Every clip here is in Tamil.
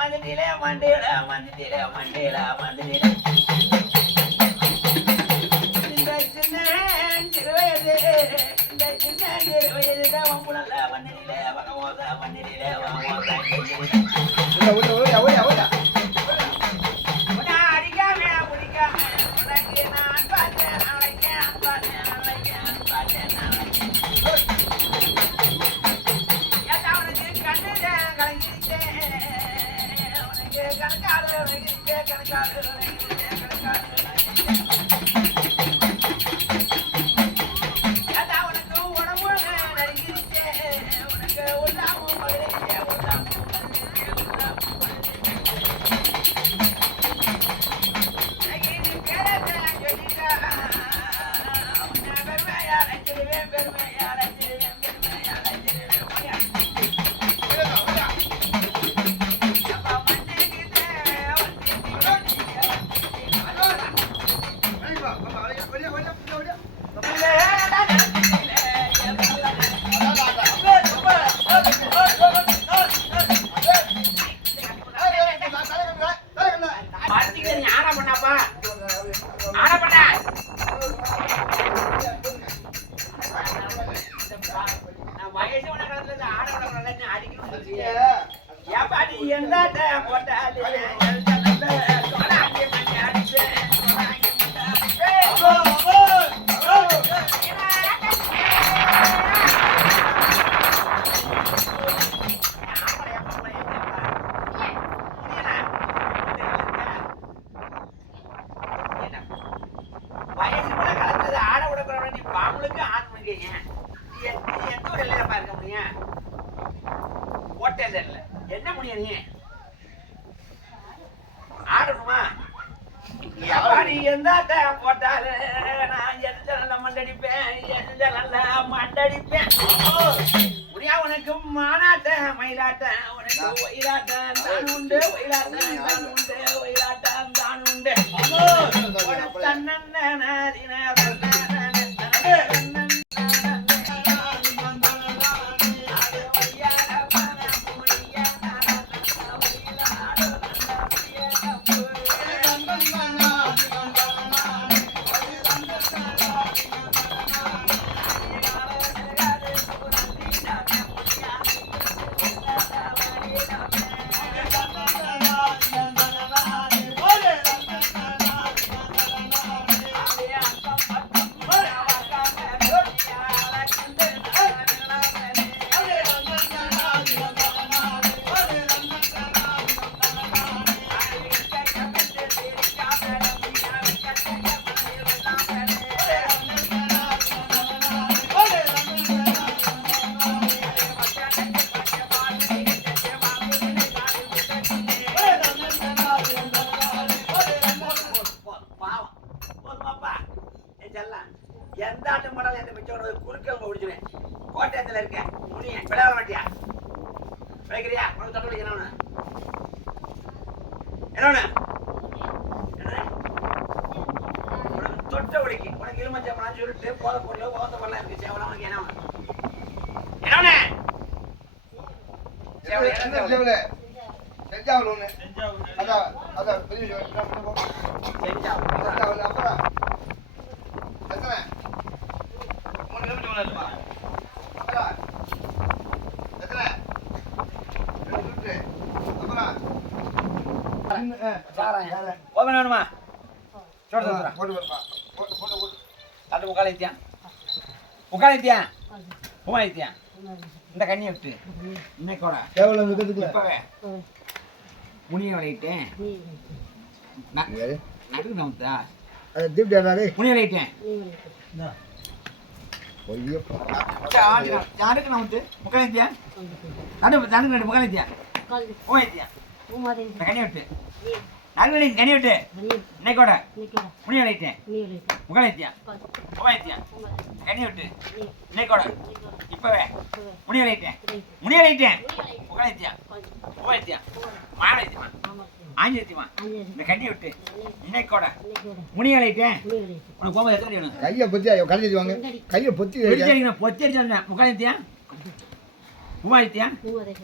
வந்துட்டீங்களே மண்டையில வந்துட்டீங்களே மண்டையில வந்துட்டீங்களே இந்த சின்ன சிறுவயது மண்டடிப்பேன் புரியா உனக்கு மானாட்ட மயிலாட்ட தான் உண்டு ஒயிலாட்டம் தான் உண்டு ஒயிலாட்டம் உட்காந்துட்டியா உமாதித்தியா இந்த கண்ணியை விட்டு. இன்னைக்கோட எவ்வளோ விதத்துக்கு இப்பவே. முனிய விளையிட்டேன். நடுக்கு நமத்தா திருப்பி ஆனாலே முனிய விளையிட்டேன். யாருக்கு நமத்து முக்காந்தியா நடு நடு முக்காந்தியா உமாதித்தியா கண்ணியை விட்டு. நாகவெளி கனி விட்டு. இன்னைக்கோட நிக்கடா முடி வளைத்தேன் நீ விளையாட்டு முகலைத்தியா உபாயத்தியா கனி விட்டு. இன்னைக்கோட இப்பவே. முடி வளைத்தேன் முடி வளைத்தேன் முகலைத்தியா உபாயத்தியா மாலைத்தியமா ஆஞ்சித்தியமா இந்த கண்ணி விட்டு. இன்னைக்கோட முடி வளைத்தேன் உனக்கு போகும்போது எத்தனை வேணும்? கையை பொத்தி கடைஞ்சி வாங்க. கையை பொத்தி. பிடிச்சிருக்கணும் பொத்தடிச்சு முகாயத்தியா உபாயத்தியா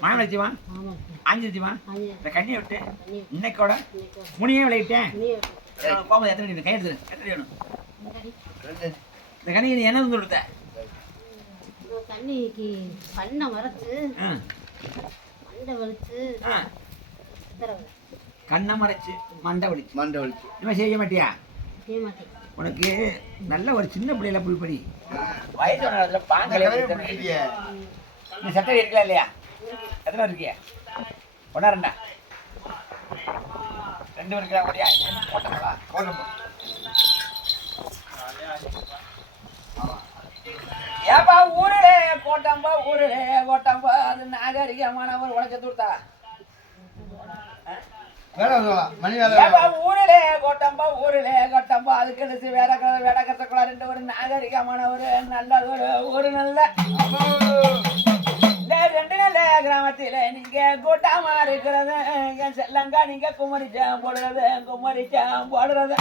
மாலைத்தியமா ஆஞ்சித்தியமா இந்த கண்ணி விட்டு இன்னைக்கோட முனியே விளையிட்டேன் போகும்போது எத்தனை வேணும் கை எடுத்து எத்தனை வேணும்? இந்த கண்ணி நீ என்ன வந்து கொடுத்த? தண்ணிக்கு பண்ணை மறைச்சு மண்டை வலிச்சு. கண்ணை மறைச்சு மண்டை வலிச்சு. மண்டை வலிச்சு. இனிமே செய்ய மாட்டியா? செய்ய மாட்டேன். உனக்கு நல்ல ஒரு சின்ன பிள்ளையில புல்படி வயசு பாங்கலை சட்டை இருக்கா இல்லையா? எத்தனை இருக்கியா? ஒன்றா ரெண்டா ரெண்டு இருக்கிறா முடியா போட்டங்களா போடுங்க. ஏப்பா ஊருலே கோட்டம்பா ஊருலே கோட்டம்பா அது நாகரிகமானவர் உனக்கு தூர்த்தா. ஊருலே கோட்டம்பா ஊருலே கோட்டம்பா. அதுக்கு எடுத்து வேற கலர் வேட கத்தக்குளார் ஒரு நாகரிகமானவர் நல்ல ஒரு ஒரு நல்ல இந்த ரெண்டு நல்ல கிராமத்தில் நீங்க கூட்டமா இருக்கிறது என் செல்லங்கா நீங்க குமரிச்சாம் போடுறது குமரிச்சாம் போடுறது.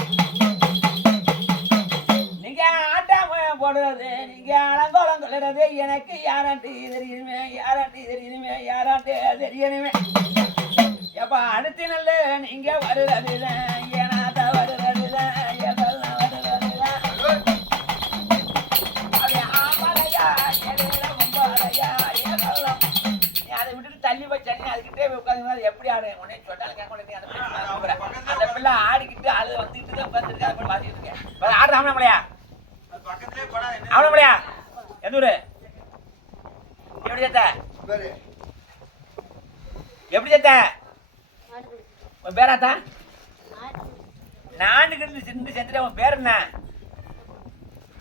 நீங்க ஆட்டாம போடுறது நீங்க அலங்கோலம் கொள்ளுறது எனக்கு யாராட்டி தெரியணுமே யாராட்டி தெரியணுமே யாராட்டி தெரியணுமே. எப்ப அடுத்த நல்ல நீங்க வருறது போய் தண்ணி அதுக்கிட்டே போய் உட்காந்து எப்படி ஆடு? உடனே சொன்னாலும் கேட்க மாட்டேன் அந்த பிள்ளை. அந்த ஆடிக்கிட்டு அது வந்துக்கிட்டு தான் உட்காந்துருக்கு அதை போய் இருக்கேன் ஆடுற ஆமணமலையா எந்த ஊரு? எப்படி செத்த? பேரு. எப்படி செத்த? உன் பேராத்தா நானுக்கு சின்ன செத்துட்டு உன் பேர் என்ன?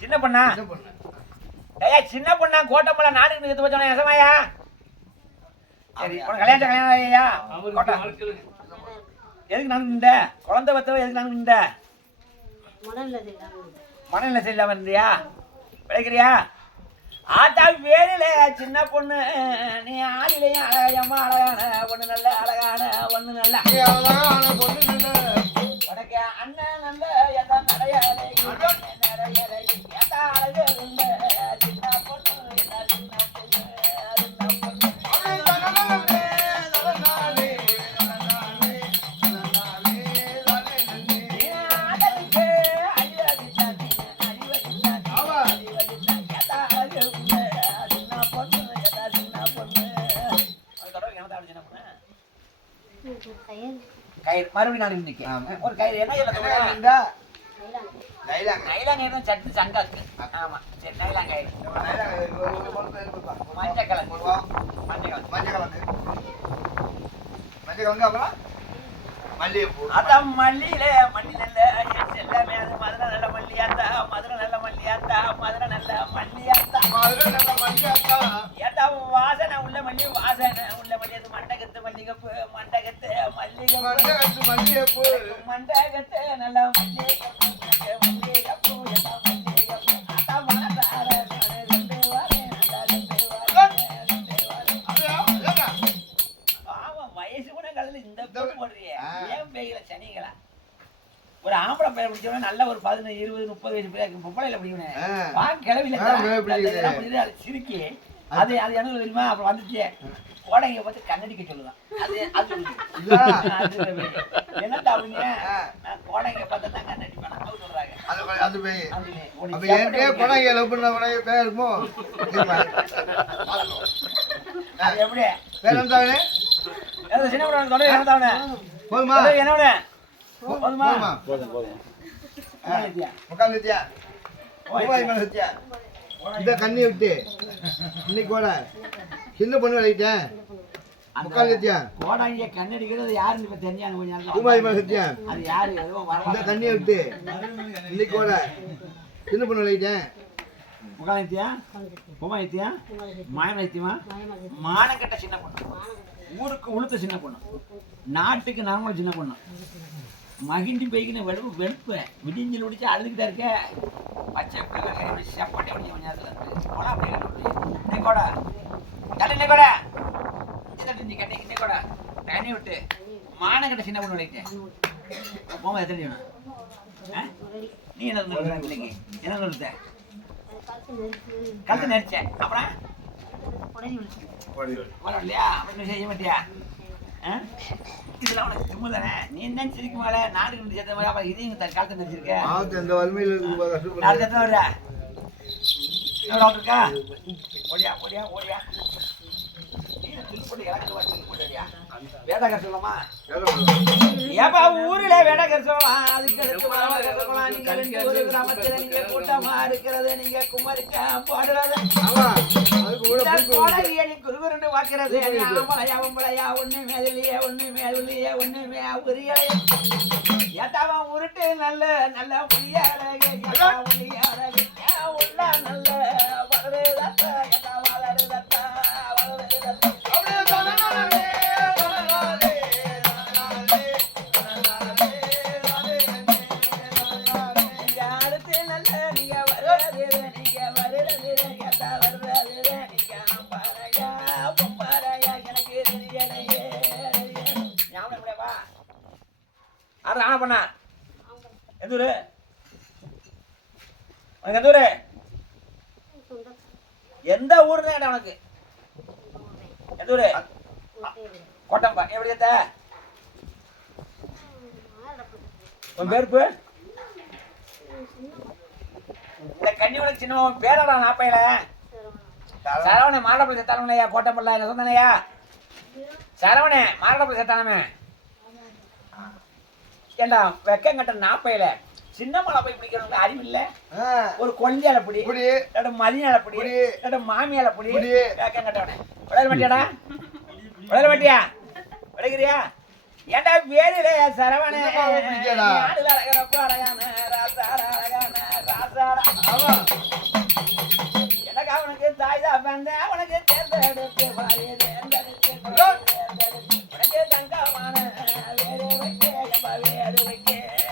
சின்ன பொண்ணா? ஏய் சின்ன பொண்ணா கோட்டப்பள்ள நாடுக்கு நிறுத்து வச்சோம் எசமாயா? சரி உனக்கு கல்யாணம் கல்யாணம் ஐயா கோட்டை. எதுக்கு நான் நின்ற? குழந்தை பத்தவ எதுக்கு நான் நின்ற? மனநிலை சரியில்லாம இருந்தியா? பிழைக்கிறியா ஆத்தா வேறில சின்ன பொண்ணு நீ ஆளிலையும் அழகம்மா அழகான பொண்ணு நல்ல அழகான பொண்ணு நல்ல. உனக்கு அண்ணன் நல்ல எதா நடையலை எதா அழகு மறுபடியும் நான் ஆமா. ஒரு கயிறு என்ன டைலாக். நைலாங்க தான் சட்டு சங்காக்கு ஆமா சரி நைலாங்க கயிறு. மஞ்சள் வா. மஞ்சள் கலர் மஞ்சள் கலந்து. மஞ்சள் கலந்து அப்புறம் மல்லிகைப்பூ. அதான் மல்லியில மல்லி நல்ல என் செல்லமே அது மதுரை நல்ல மல்லியாத்தா மதுரை நல்ல மல்லியாத்தா மதுரை நல்ல மல்லியாத்தா மதுரை நல்ல மல்லிகைப்பூ. கலந்து இந்த போட்டு போடுறியே ஆ. ஏன் பேய்கிற சனிகளா ஒரு ஆம்பளை பையன் பிடிச்சவன நல்ல ஒரு பதினஞ்சு இருபது முப்பது வயசு பிள்ளை பொம்பளையில பிடிக்கணும் வா கிளவில சிரிக்கி அது அது எனக்கு தெரியுமா அப்புறம் வந்துச்சு கோடைங்க பார்த்து கண்ணடிக்க சொல்லுதான் என்ன போதுமா? என்ன போதுமா? போதுமா? ஆ. உட்காந்து மேல சத்தியா இந்த கண்ணி விட்டு. இன்னைக்கு கூட சின்ன பொண்ணு விளையிட்டேன் கோடாங்கிய கண்ணடிக்கிறது யாருன்னு இப்ப தெரிஞ்சாங்க கொஞ்ச நாள் சத்தியா அது யாரு? ஏதோ வரலாம் கண்ணியை விட்டு. இன்னைக்கு கூட சின்ன பொண்ணு விளையிட்டேன் முகாலத்தியா கெட்ட சின்ன பொண்ணு. ஊருக்கு உளுத்த சின்ன பொண்ணு. நாட்டுக்கு நார்மல் சின்ன பொண்ணு. மகிண்டி போய்க்கின வெளுப்பு வெளுப்பு. விடிஞ்சல் முடிச்சு அழுதுகிட்டே இருக்க. பச்சை பிள்ளை செப்பட்டை முடிஞ்ச கொஞ்ச நேரத்தில் இருக்கு? போனா அப்படியே கண்டு கூட. கட்டு இன்னை கூட. இஞ்சி தட்டு இஞ்சி கட்டி தண்ணி விட்டு. மான கட்ட சின்ன பொண்ணு விளையிட்டேன் போகும்போது எத்தனை நீ என்ன நிறுத்த பிள்ளைக்கு? என்ன கழுத்து நெரிச்சேன் அப்புறம்? இல்லையா அப்படின்னு செய்ய மாட்டியா? இதெல்லாம் உனக்கு சும்மா தானே நீ என்ன சிரிக்க மேல நாடு கண்டு சேர்த்த மாதிரி அப்புறம் இதையும் காலத்தை நினைச்சிருக்க பாவத்து அந்த வறுமையில் இருக்கு நாலு சேர்த்த வர்ற டாக்டர் இருக்கா? ஓடியா ஓடியா ஓடியா. நீ இறக்கு ஏப்பா ஊர்ல வேடகர் சொல்லலாம் அதுக்கு அடுத்து மரமகர் சொல்லலாம் நீங்க ரெண்டு ஒரு கிராமத்துல நீங்க கூட்டமா இருக்கிறது நீங்க குமரிக்கா போடுறது. ஆமா அதுக்கு கூட இந்த பிடிக்கும். கோடலியை நீ குறுகுறுண்டு பார்க்கிறது. நீ ஆம்பளையா, பொம்பளையா, ஒண்ணு மேலிலையே, ஒண்ணு மேலுலையே, ஒண்ணு மே- உரியலையே. ஏத்தாவன் உருட்டு நல்ல நல்ல உரியழகு, ஏன் உள்ள நல்ல ஆறு ஆன பண்ண. எந்த ஊரு? உனக்கு எந்த ஊரு? எந்த ஊர் தான் உனக்கு. எந்த ஊரு? கோட்டம்பா. எப்படி ஏத்த உன் பேருப்பு? இந்த கன்னி உனக்கு சின்ன பேரடா நாப்பையில. சரவண மாரடப்பள்ளி செத்தானமையா கோட்டம்பள்ளா என்ன சொன்னானயா சரவணே மாரடப்பள்ளி செத்தானமே. ஏண்டா வெக்கங்கட்ட நாப்பையில சின்ன மலை போய் பிடிக்கிறவங்க அறிவு இல்ல? ஆ, ஒரு கொஞ்சால பிடி இல்லாட்ட மதியால பிடி. இல்லாட்ட மாமியால பிடி புடி. வெக்கங்கட்டவனே விளையாட மாட்டியாடா விளையாட மாட்டியா விளையாடுறியா ஏண்டா வேலையில சரவணே? எனக்கு அவனுக்கு தாய் தான் வாரி தேர்ந்தெடுத்து வேறு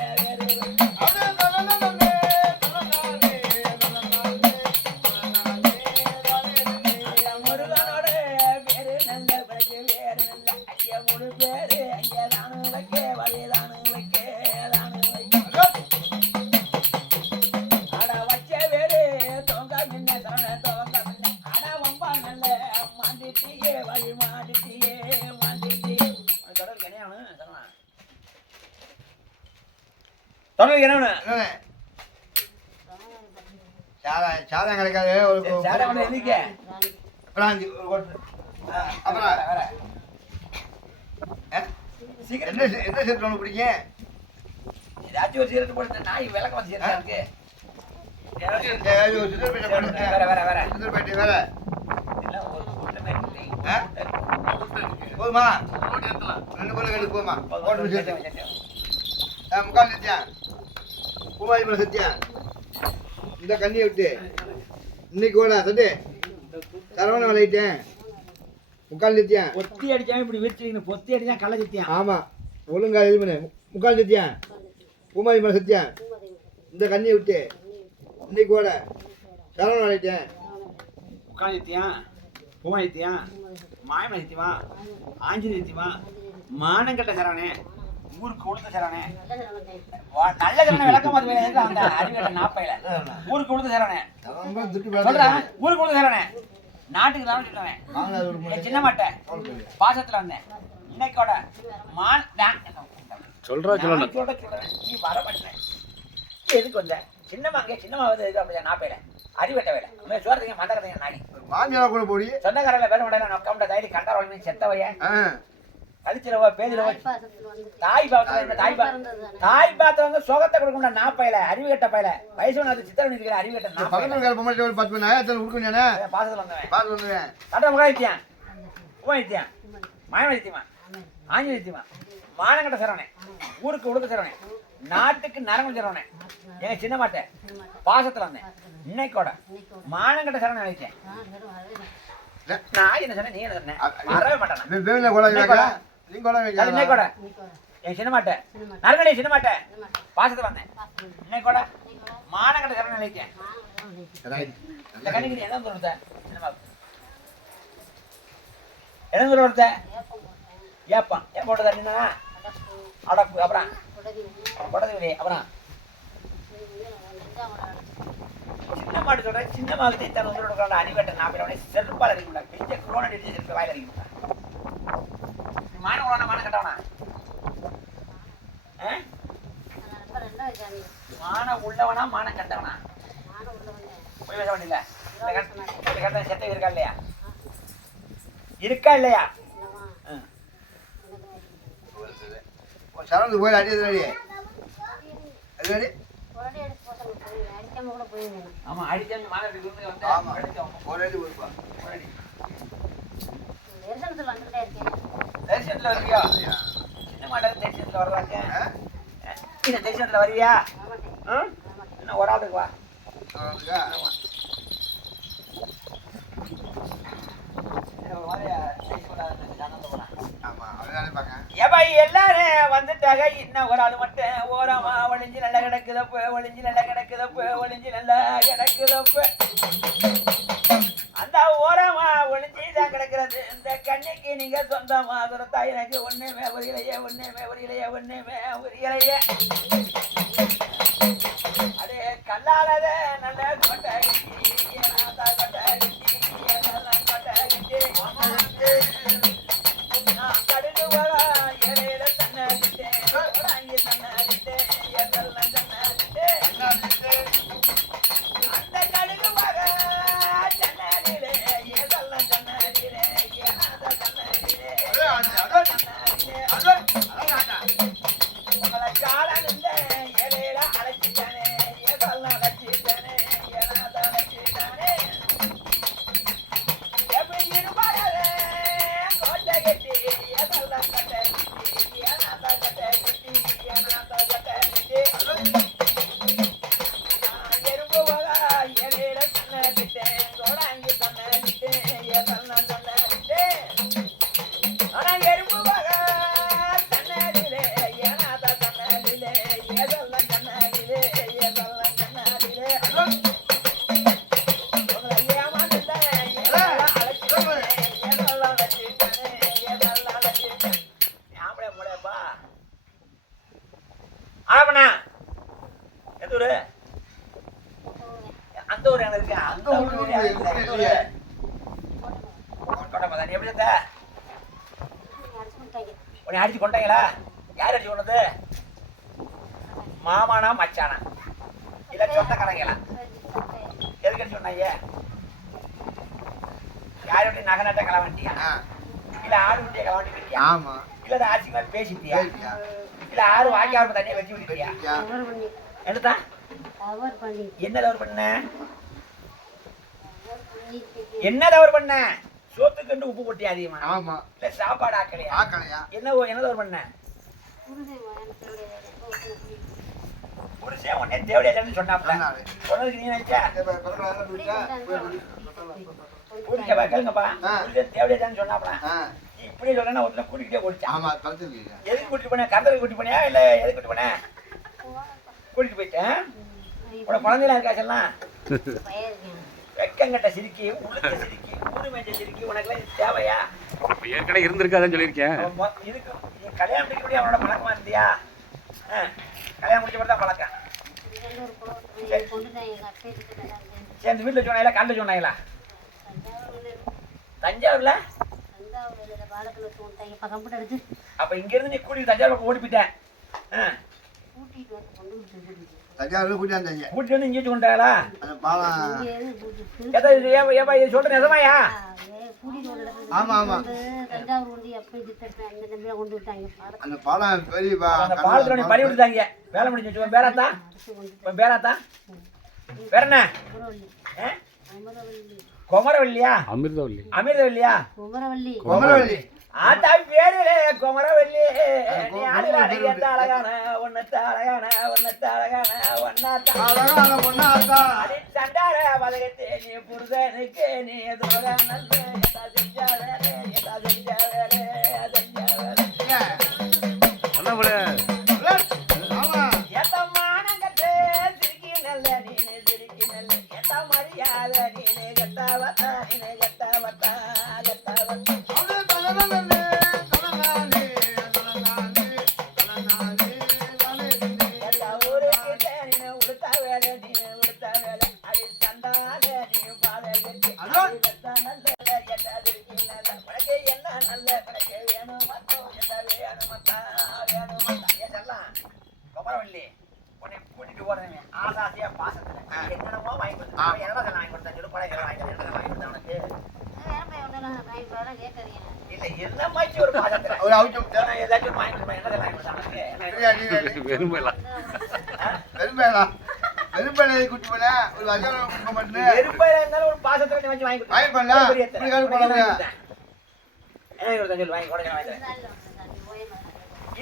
சாதம் சாதம் கிடைக்காது ஒரு. அப்புறம்? என்ன என்ன செட்டு உனக்கு பிடிக்கும்? ஏதாச்சும் ஒரு சிகரெட் போட்டு நாய் விளக்க வந்து சிகரெட் இருக்கு. போடுங்க. போதுமா? ரெண்டு கட்டி போமா சேர்த்து முக்கால் சத்தியா பூமாரி மேல சத்தியா? இந்த கண்ணியை விட்டு. இன்னைக்கு ஓடா சட்டு. சரவண விளையிட்டேன் முக்கால் சத்தியா? பொத்தி அடிச்சாம இப்படி விரிச்சு பொத்தி அடிச்சா கள்ள சத்தியம் ஆமா. ஒழுங்கா இது பண்ணு. முக்கால் சத்தியா? பூமாரி மேல சத்தியா? இந்த கண்ணியை விட்டு. இன்னைக்கு ஓட சரவண விளையிட்டேன் முக்கால் சத்தியம் பூமா சத்தியம் மாயம சத்தியமா ஆஞ்சநேய சத்தியமா மானங்கட்ட சரவணே ஊருக்கு சரவணே வா- நல்ல சரவணே விளக்கம் அது வேற எதுக்கு அந்த அறிவியல நாப்பையில? ஊருக்கு ரொம்ப திட்டு சொல்றேன். ஊருக்கு சரவணே நாட்டுக்கு தான் சொல்லுவேன் சின்ன மாட்டேன் பாசத்துல வந்தேன். இன்னைக்கோட மான் சொல்றா சொல்லணும். நீ வர மாட்டேன் எதுக்கு வந்த? சின்னம்மா அங்கே சின்னம்மா வந்து எதுக்கு அப்படியா நாப்பையில? அறிவட்ட வேலை. உண்மையை சொல்றீங்க மண்டகத்தைங்க நாய். மாமியாரா கூட போடி சொந்தக்காரல பேர மாட்டேன் நொக்கம்ட தைரி கண்டா வளர்ந்து பாசத்தில் வந்து தாய் பாத்திரம் தாய் தாய் பாத்திரம் வந்து சுகத்தை கொடுக்கணும்டா நாப்பையில அறிவு கட்ட பையில. வயசு ஒன்று சித்திரம் நிற்கிற அறிவு கட்ட நாப்பையில. பக்கத்துல இருக்கிற பொம்மை ஒரு பத்து மணி கொடுக்கணும் பாசத்துல வந்தவன். பார்த்து வந்துடுவேன் கட்ட முகாதித்யான் உபதித்யான் மாயவதித்தியமா ஆஞ்சு நித்தியமா மானங்கட்ட சரவணே ஊருக்கு உடுக்க சரவணே நாட்டுக்கு நரம்பு சரவணே எங்க சின்ன மாட்டேன் பாசத்துல வந்தேன். இன்னைக்கோட மானங்கட்ட சரவணை நினைச்சேன். நான் என்ன சொன்னேன் நீ என்ன சொன்ன வரவே மாட்டேன்? கூட. என் சின்னமாட்ட சினிமா நல்கடி சின்னமாட்ட சினிமா பாசத்தை வந்தேன். இன்னைக்கு கூட. மானக்கட்ட சரண நிலைக்கேன் இந்த கண்ணிக்கு என்ன தோணுத்த சினிமாவுக்கு என்ன சொல்ல ஒருத்த ஏப்பம். போட்டேன் ஏப்பான் ஏன் அடப்பு அடப்பு. அப்புறம்? கொடது அப்புறம்? சின்ன மாட்டு சொல்றேன். சின்ன மாவட்டத்தை தன் உங்களோட அடிவட்ட நான் அவனை செருப்பால் அடிக்கல பிஞ்ச குரோன் வாயில் அடிக்கல மான உடனே மான கட்டவனா? ஆ? மான உள்ளவனா மான கட்டவனா? போய் பேச வேண்டியல இந்த கட்ட இந்த கட்ட செட்டை இருக்கா இல்லையா? இருக்கா இல்லையா? ஆ. சரவணத்து போய் அடி? அது அடி? ஆமா அடிச்சாங்க மான இருந்து வந்து ஆமா. அடிச்சோம் ஒரு அடி ஒரு அடி. வந்துட்டே இருக்கேன். தரிசனத்துல வருவியா? சின்ன மாட்டை தரிசனத்துல வரலாங்க இந்த வருவியா? ஆ? இன்னும் ஒரு ஆளுக்கு வா. எல்லாரும் வந்துட்டாங்க. இன்னும் ஒரு ஆள் மட்டும் ஓரமா ஒளிஞ்சு நல்லா கிடக்குதப்பு ஒளிஞ்சு நல்லா கிடக்குதப்பு ஒளிஞ்சு நல்லா கிடக்குதப்பு. அந்த ஓரமா ஒளிஞ்சு தான் கிடக்கிறது. இந்த கண்ணுக்கு நீங்க சொந்தமா துரத்தா எனக்கு ஒண்ணுமே புரியலையே ஒண்ணுமே புரியலையே ஒண்ணுமே புரியலையே. அடே கல்லாலத நல்ல கொட்டை என்ன தவறு பண்ண? சோத்துக்கண்டு உப்பு கொட்டி அதிகமா? ஆமா. இல்ல சாப்பாடு ஆக்கலையா? ஆக்கலையா? என்ன என்ன தவறு பண்ண? புருஷன் உடனே தேவடியாச்சான்னு சொன்னாப்ல. சொன்னதுக்கு நீ நினைச்சா. கூட்டிக்க கேளுங்கப்பா. புருஷன் தேவடியாச்சான்னு சொன்னாப்ல. இப்படி சொல்றேன்னா ஒருத்தனை கூட்டிக்கிட்டே ஓடிச்சான் ஆமா எதுக்கு கூட்டிட்டு போனேன் கந்தருக்கு கூட்டிட்டு போனியா? இல்ல எதுக்கு கூட்டிட்டு போனேன் கூட்டிட்டு போயிட்டேன். உனக்கு குழந்தைலாம் இருக்கா பயிர்க்கேன் வெக்கங்கட்ட சிரிக்கி உளுத்த சிரிக்கி ஊரு மேஞ்ச சிரிக்கி உனக்குலாம் இது தேவையா? ஏற்கனவே இருந்திருக்காதுன்னு சொல்லியிருக்கேன். இதுக்கு நீ கல்யாணம் முடிக்க முடியும் அவனோட பழக்கமா இருந்தியா கல்யாணம் முடிச்ச தான் பழக்கம். சரி. அந்த வீட்டில் சொன்னாங்களா கல்ல சொன்னாங்களா? தஞ்சாவூர்ல? அப்ப இங்க இருந்து நீ கூட்டிட்டு தஞ்சாவூர் ஓடி போயிட்டேன் கூட்டிட்டு வந்து தஞ்சாவூர் கூட்டியாந்தாங்க கூட்டிட்டு வந்து இங்கே வச்சு கொண்டாங்களா அந்த பாலம் இங்கேருந்து கூட்டிட்டு ஏதா இது ஏப்பா ஏப்பா இது சொல்ற நிஜமாயா? ஆமா, அந்த பாலம் பெரிய பா- அந்த பாலத்துல நீ பறி விட்டுட்டாங்க. வேலை முடிஞ்சு பேராத்தா? பேராத்தா? வேற என்ன? குமரவல்லியா? அமிர்தவல்லி. அமிர்தவல்லியா? குமரவள்ளி குமரவள்ளி ஆத்தாவி பேரு குமரவல்லி. நீ ஆடுவாடு அழகான ஒன்னத்த அழகான ஒன்னத்த அழகான ஒன்னாத்த அழகான. ஒன்னாத்தா அது சண்டார பதகத்து நீ புருஷனுக்கு நீ துரோக நல்ல ஏதா செஞ்சாவே ஏதா செஞ்சாவே மரியாதை நீ கத்தாவத்தா.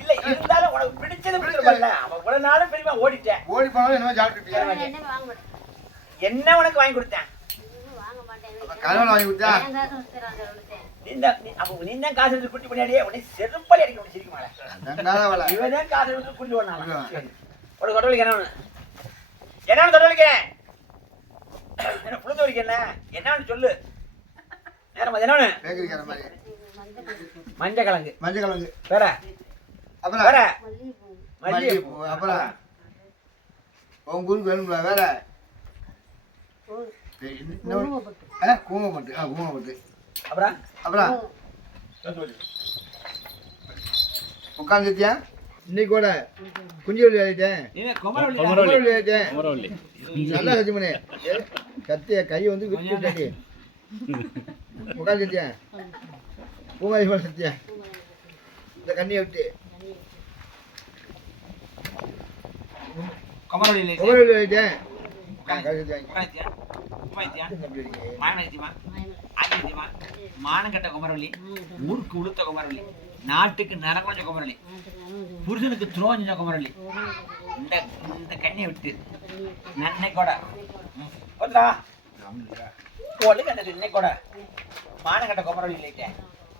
இல்ல இருந்தாலும் உனக்கு பிடிச்சது பிடிச்சிருப்பல்ல அவன் இவ்வளவு நாளும் பெரியமா ஓடிட்டேன். ஓடி போனாலும் என்ன மாட்டேன். என்ன உனக்கு வாங்கி கொடுத்தேன்? கனவுல வாங்கி கொடுத்தா? நீ தான் காசு எடுத்து குட்டி பண்ணியாடியே உடனே செருப்பாளி அடிக்க முடியும் சிரிக்க மாட்டேன். தங்காத வலை இவன் தான் காசு எடுத்து குட்டி போனான் குட்டி ஒரு கொட்டவலிக்கு என்ன புழுந்து வலிக்கு என்ன? என்னன்னு சொல்லு. நேரம் என்ன வேணும் பேக்கரிக்கார மாதிரி. மஞ்சள் கிழங்கு மஞ்சள் கிழங்கு வேற அப்புறம் வேற மல்லிகைப்பூ அப்புறம்? உன் குருக்கு வேணும்ல வேற? குங்குமப்பூ. ஆ கூங்கப்பட்டு அப்புறம்? அப்புறம். உட்காந்துட்டியா இன்னைக்கு கூட குஞ்சு வலி ஆயிட்டேன் நீ குமரவள்ளி ஆயிட்டேன் நல்லா சச்சிமணி கத்திய கை வந்து விட்டு உட்காந்துட்டியா பூமாரி போல சத்தியா இந்த கண்ணியை விட்டு. மாயமதிமா மாயமலை. ஆதிபத்தியமா மானங்கட்ட குமரவள்ளி. ஊருக்கு உளுத்த குமரவள்ளி. நாட்டுக்கு நரகுஞ்ச குமரவள்ளி. புருஷனுக்கு துரோஞ்ச குமரவள்ளி. இந்த இந்த கண்ணியை விட்டு. நன்னை கூட கொண்டா ஒளி கண்டது இன்னை கூட மானங்கட்ட குமரவள்ளி இல்லைட்டேன்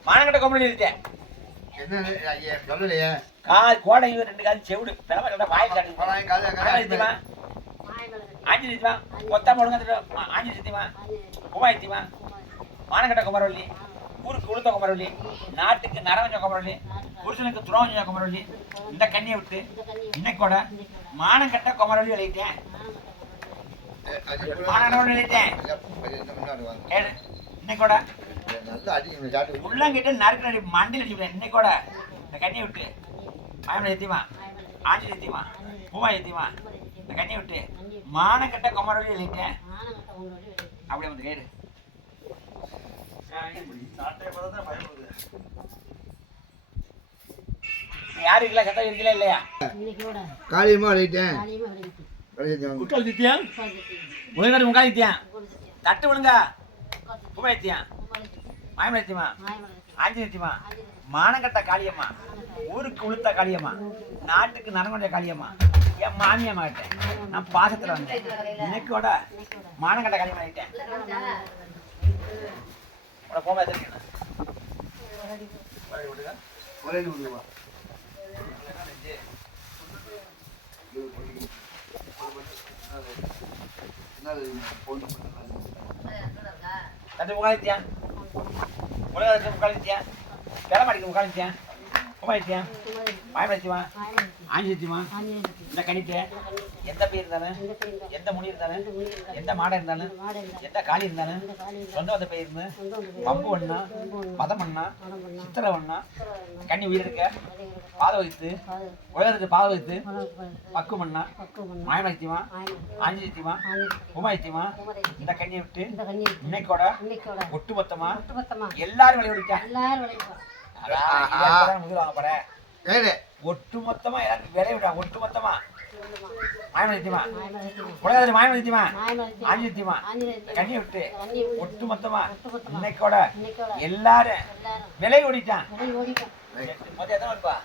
மானங்கட்ட குமரவள்ளி இல்லைட்டேன் என்ன ஐயா சொல்லலையே. கால் கோடை ரெண்டு கால் செவிடு பிறவை கட்ட வாயில் காட்டு பழம் காது மாயமதிமா மாயமலை. ஆஞ்சி நிறுத்திமா கொத்தாம ஒழுங்கா ஆஞ்சி நிறுத்திமா குமாரி. மானங்கட்ட குமரவள்ளி ஊருக்கு உளுத்த குமரவள்ளி நாட்டுக்கு நரவஞ்ச குமரவள்ளி புருஷனுக்கு துரோஞ்ச குமரவள்ளி இந்த கண்ணியை விட்டு. இன்னைக்கூட மானங்கட்ட குமரவள்ளி விளையிட்டேன் மானங்கட்ட விளையிட்டேன் இன்னைக்கூட நல்லா அடி சாப்பிட்டு உள்ளங்கிட்ட நறுக்கு நடி மண்டில் அடிச்சுட்டேன் இன்னைக்கூட இந்த கண்ணியை விட்டு மாயமலை மாயமலை. ஆஞ்சி எத்திமா பூமா எத்திமா இந்த கண்ணியை விட்டு மானங்கட்ட உங்களோட வெளியே. அப்படியே வந்து கேடு யாரு இருக்கல சட்டம் இருக்கல இல்லையா இன்னைக்கு கூட விளையாட்டு. விளையாட்டு குட்டல் தித்தியா உட்காந்துட்டு. உலகாட்டு முக்காலித்தியா உட்காந்துட்டு. தட்டு விழுங்க. குமைத்தியா குமாரி. மாயமலத்தியமா மாயமலை. ஆஞ்சி நித்தியமா ஆஞ்சநேயர். மானங்கட்ட காளியம்மா. ஊருக்கு உளுத்த காளியம்மா. நாட்டுக்கு நரங்கொண்ட காளியம்மா. என் மாமியம்மா கிட்ட நான் பாசத்துல வந்தேன். இன்னைக்கோட இன்னைக்கு கூட. மானங்கட்ட காளியம்மா கிட்டேன் உன போக தெரியும் ஒரே விடுவா தட்டு முக்காலித்தியா உலகத்துக்கு முக்காலித்தியா பெறமாடிக்கு முக்காலித்தியா குமாரித்தியா குமாரி. மாயமலத்தியமா மாயமலை. ஆஞ்சி ஆஞ்சநேயர். இந்த கண்ணி. எந்த பேர் இருந்தாலும். எந்த முனி இருந்தாலும். எந்த மாடை இருந்தாலும். எந்த காளி இருந்தாலும். சொந்த வந்த பெயர் இருந்து பம்பு வண்ணா பம்பு வண்ணா. சித்திரை வண்ணா உயிரிழக்க வழிகளுக்கு பாத வைத்து பாது. உலகத்துக்கு பாத பணம். பக்கு மண்ணா. மாயமத்தியமா. ஆஞ்சித்தியமா ஆஞ்சநேயர். உமாயத்தியமா. இந்த கண்ணியை விட்டு கண்ணி. இன்னைக்கோட. ஒட்டுமொத்தமா. எல்லாரும் விளையாடிட்டேன் எல்லாரும் விளையாடுவா. முதல் வாங்க போறேன் கேடு ஒட்டுமொத்தமா எல்லாரும் விளையாடுறா ஒட்டுமொத்தமா சொல்லுமா. மாயமத்தியமா மாயமலை இருக்குமா. உலகத்துல. கண்ணியை விட்டு கண்ணி விட்டு. ஒட்டுமொத்தமா ஒட்டுமொத்தமா. இன்னைக்கோட. எல்லாரும் விலை ஓடிட்டான். மொத்தம் எத்தனை வருப்பா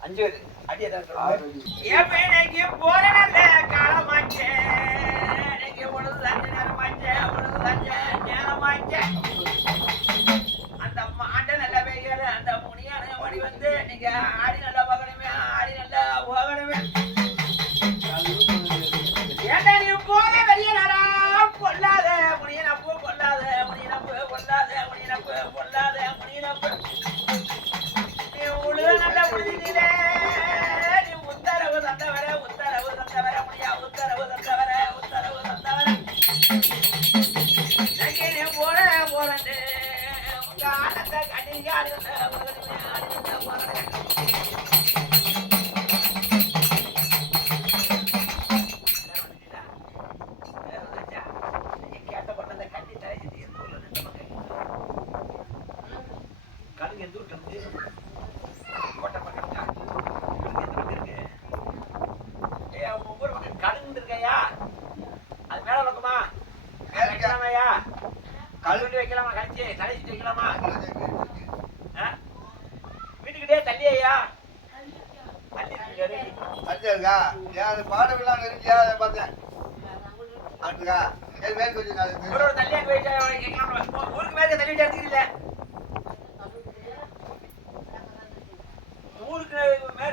அஞ்சு அடி எத்தனை போற நல்ல காலமாச்சே எனக்கு உனது தஞ்ச நேரமாச்சே உனது தஞ்ச நேரமாச்சே அந்த மாட்டை நல்லா வெயில் அந்த முனியான ஓடி வந்து நீங்க ஆடி நல்லா பார்க்கணுமே ஆடி நல்லா போகணுமே ஏண்டா நீ போற வெளிய நடா கொல்லாத முனியனப்பு கொல்லாத முனியனப்பு கொல்லாத முனியனப்பு கொல்லாத முனியனப்பு. நீ உழுத நல்ல முடிஞ்சிலே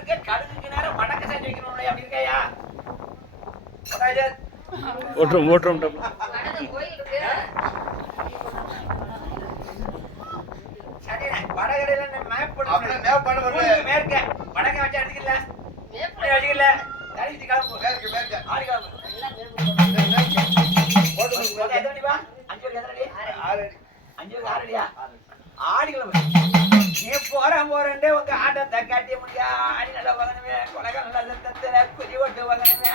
வடக்க சைடு வைக்கணும் அப்படி இருக்கையா? ஓட்டுறோம் ஓட்டுறோம் வடகடையில மேப் பண்ண மேப் பண்ண மேற்க. வடக்க வச்சு அடிக்கல மேப் பண்ணி அடிக்கல தடிச்சு கிளம்பு. மேற்க மேற்க. ஆடி கிளம்பு. போட்டு அஞ்சு ஆறு அடி. அஞ்சு ஆறு அடியா? நீ போற போறேன்டே உங்க ஆட்டத்தை காட்டிய முடியா? அடி நல்லா வாங்கணுமே உலக நல்லா சத்தத்துல குதி ஓட்டு வாங்கணுமே